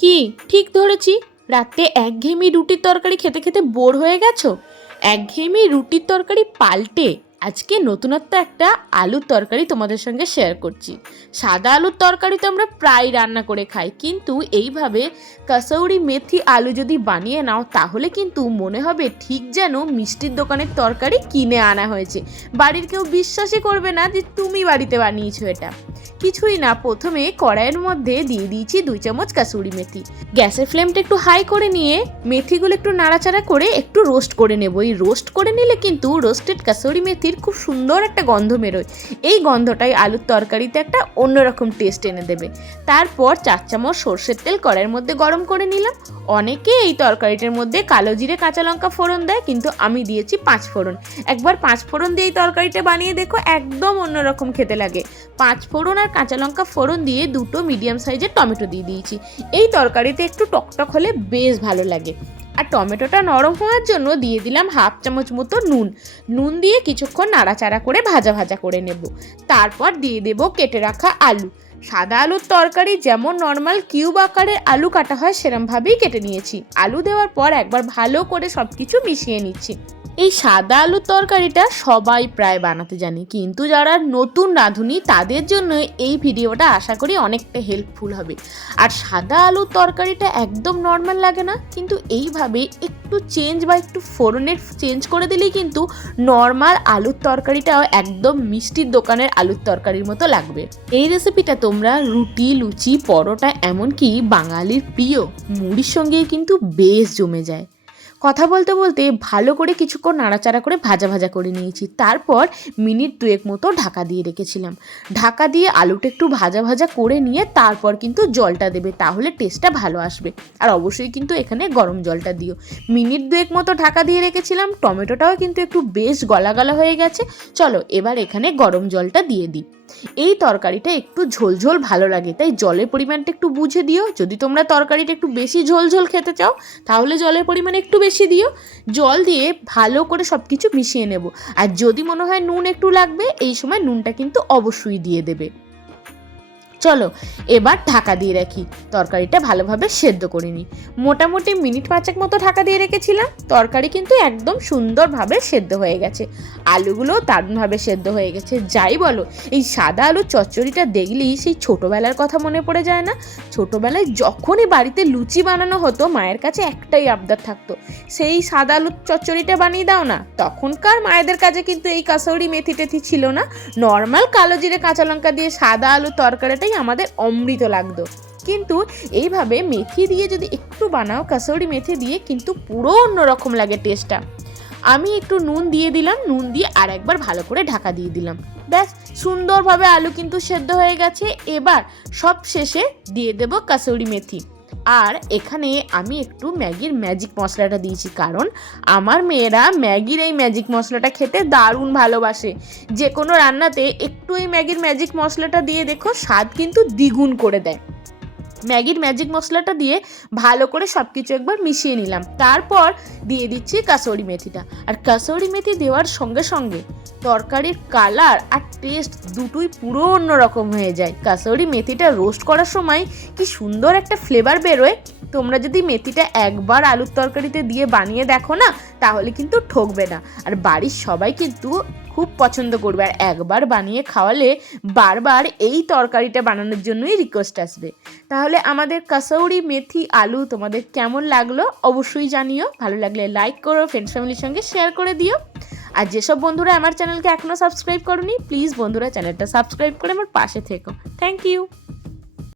কি? ঠিক ধরেছি। রাতে একঘেয়েমি রুটির তরকারি খেতে খেতে বোর হয়ে গেছো? একঘেয়েমি রুটির তরকারি পাল্টে আজকে নতুনত্ব একটা আলুর তরকারি তোমাদের সঙ্গে শেয়ার করছি। সাদা আলুর তরকারি তো আমরা প্রায় রান্না করে খাই, কিন্তু এইভাবে কাসৌরি মেথি আলু যদি বানিয়ে নাও, তাহলে কিন্তু মনে হবে ঠিক যেন মিষ্টির দোকানের তরকারি কিনে আনা হয়েছে। বাড়ির কেউ বিশ্বাসই করবে না যে তুমি বাড়িতে বানিয়েছো এটা। কিছুই না, প্রথমে কড়াইয়ের মধ্যে দিয়ে দিয়েছি দুই চামচ কাসুরি মেথি। গ্যাসের ফ্লেমটা একটু হাই করে নিয়ে মেথিগুলো একটু নাড়াচাড়া করে একটু রোস্ট করে নেব। এই রোস্ট করে নিলে কিন্তু রোস্টেড কাসুরি মেথির খুব সুন্দর একটা গন্ধ বেরোয়। এই গন্ধটাই আলুর তরকারিতে একটা অন্যরকম টেস্ট এনে দেবে। তারপর চার চামচ সর্ষের তেল কড়াইয়ের মধ্যে গরম করে নিলাম। অনেকে এই তরকারিটার মধ্যে কালো জিরে, কাঁচা লঙ্কা ফোড়ন দেয়, কিন্তু আমি দিয়েছি পাঁচ ফোড়ন। একবার পাঁচ ফোড়ন দিয়ে এই তরকারিটা বানিয়ে দেখো, একদম অন্যরকম খেতে লাগে। পাঁচ ফোড়ন আর কাঁচা লঙ্কা ফোড়ন দিয়ে দুটো মিডিয়াম সাইজের টমেটো দিয়ে দিয়েছি। এই তরকারিতে একটু টকটক হলে বেশ ভালো লাগে। আর টমেটোটা নরম হওয়ার জন্য দিয়ে দিলাম হাফ চামচ মতো নুন। নুন দিয়ে কিছুক্ষণ নাড়াচাড়া করে ভাজা ভাজা করে নেব। তারপর দিয়ে দেব কেটে রাখা আলু। সাদা আলুর তরকারি যেমন নর্মাল কিউব আকারের আলু কাটা হয়, সেরমভাবেই কেটে নিয়েছি। আলু দেওয়ার পর একবার ভালো করে সব কিছু মিশিয়ে নিচ্ছি। এই সাদা আলুর তরকারিটা সবাই প্রায় বানাতে জানে, কিন্তু যারা নতুন রাঁধুনি, তাদের জন্য এই ভিডিওটা আশা করি অনেকটা হেল্পফুল হবে। আর সাদা আলুর তরকারিটা একদম নর্মাল লাগে না, কিন্তু এইভাবে একটু চেঞ্জ বা একটু ফোড়নের চেঞ্জ করে দিলেই কিন্তু নর্মাল আলুর তরকারিটাও একদম মিষ্টির দোকানের আলুর তরকারির মতো লাগবে। এই রেসিপিটা তোমরা রুটি, লুচি, পরোটা, এমনকি বাঙালির প্রিয় মুড়ির সঙ্গেই কিন্তু বেশ জমে যায়। কথা বলতে বলতে ভালো করে কিছুক্ষণ নাড়াচাড়া করে ভাজা ভাজা করে নিয়েছি। তারপর মিনিট দুয়েক মতো ঢাকা দিয়ে রেখেছিলাম। ঢাকা দিয়ে আলুটা একটু ভাজা ভাজা করে নিয়ে তারপর কিন্তু জলটা দেবে, তাহলে টেস্টটা ভালো আসবে। আর অবশ্যই কিন্তু এখানে গরম জলটা দিও। মিনিট দুয়েক মতো ঢাকা দিয়ে রেখেছিলাম, টমেটোটাও কিন্তু একটু বেশ গলা গলা হয়ে গেছে। চলো এবার এখানে গরম জলটা দিয়ে দিই। এই তরকারিটা একটু ঝোলঝোল ভালো লাগে, তাই জলের পরিমাণটা একটু বুঝে দিও। যদি তোমরা তরকারিটা একটু বেশি ঝোলঝোল খেতে চাও, তাহলে জলের পরিমাণ একটু বেশি দিও। জল দিয়ে ভালো করে সব কিছু মিশিয়ে নেব। আর যদি মনে হয় নুন একটু লাগবে, এই সময় নুনটা কিন্তু অবশ্যই দিয়ে দেবে। চলো, এবার ঢাকা দিয়ে রাখি। তরকারিটা ভালোভাবে সেদ্ধ করে নিই। মোটামুটি মিনিট পাঁচেক মতো ঢাকা দিয়ে রেখেছিলাম। তরকারি কিন্তু একদম সুন্দরভাবে সেদ্ধ হয়ে গেছে। আলুগুলো দারুণভাবে সেদ্ধ হয়ে গেছে। যাই বলো, এই সাদা আলুর চচ্চড়িটা দেখলেই সেই ছোটোবেলার কথা মনে পড়ে যায় না? ছোটোবেলায় যখনই বাড়িতে লুচি বানানো হতো, মায়ের কাছে একটাই আবদার থাকতো, সেই সাদা আলুর চচ্চড়িটা বানিয়ে দাও না। তখনকার মায়েদের কাছে কিন্তু এই কাসৌরি মেথি টেথি ছিল না। নর্মাল কালো জিরে কাঁচা লঙ্কা দিয়ে সাদা আলুর তরকারিটাই আমাদের অমৃত লাগতো। কিন্তু এইভাবে মেথি দিয়ে যদি একটু বানাও, কাসৌরি মেথি দিয়ে কিন্তু পুরো অন্যরকম লাগে টেস্টটা আমি একটু নুন দিয়ে দিলাম, নুন দিয়ে আর একবার ভালো করে ঢাকা দিয়ে দিলাম। ব্যাস, সুন্দরভাবে আলু কিন্তু সেদ্ধ হয়ে গেছে। এবার সব শেষে দিয়ে দেবো কাসৌরি মেথি। আর এখানে আমি একটু ম্যাগির ম্যাজিক মশলাটা দিয়েছি, কারণ আমার মেয়েরা ম্যাগির এই ম্যাজিক মশলাটা খেতে দারুণ ভালোবাসে। যে কোনো রান্নাতে একটু এই ম্যাগির ম্যাজিক মশলাটা দিয়ে দেখো, স্বাদ কিন্তু দ্বিগুণ করে দেয়। ম্যাগির ম্যাজিক মশলাটা দিয়ে ভালো করে সব কিছু একবার মিশিয়ে নিলাম। তারপর দিয়ে দিচ্ছি কাসৌরি মেথিটা। আর কাসৌরি মেথি দেওয়ার সঙ্গে সঙ্গে তরকারির কালার আর টেস্ট দুটোই পুরো অন্যরকম হয়ে যায়। কাসৌরি মেথিটা রোস্ট করার সময় কি সুন্দর একটা ফ্লেভার বেরোয়। তোমরা যদি মেথিটা একবার আলুর তরকারিতে দিয়ে বানিয়ে দেখো না, তাহলে কিন্তু ঠকবে না। আর বাড়ির সবাই কিন্তু খুব পছন্দ করবে। আর একবার বানিয়ে খাওয়ালে বারবার এই তরকারিটা বানানোর জন্যই রিকোয়েস্ট আসবে। তাহলে আমাদের কাসৌরি মেথি আলু তোমাদের কেমন লাগল অবশ্যই জানিও। ভালো লাগলে লাইক করো ফ্রেন্ডস ফ্যামিলির সঙ্গে শেয়ার করে দিও। আর যেসব বন্ধুরা আমার চ্যানেলকে এখনও সাবস্ক্রাইব করনি প্লিজ বন্ধুরা চ্যানেলটা সাবস্ক্রাইব করে আমার পাশে থেকো। Thank you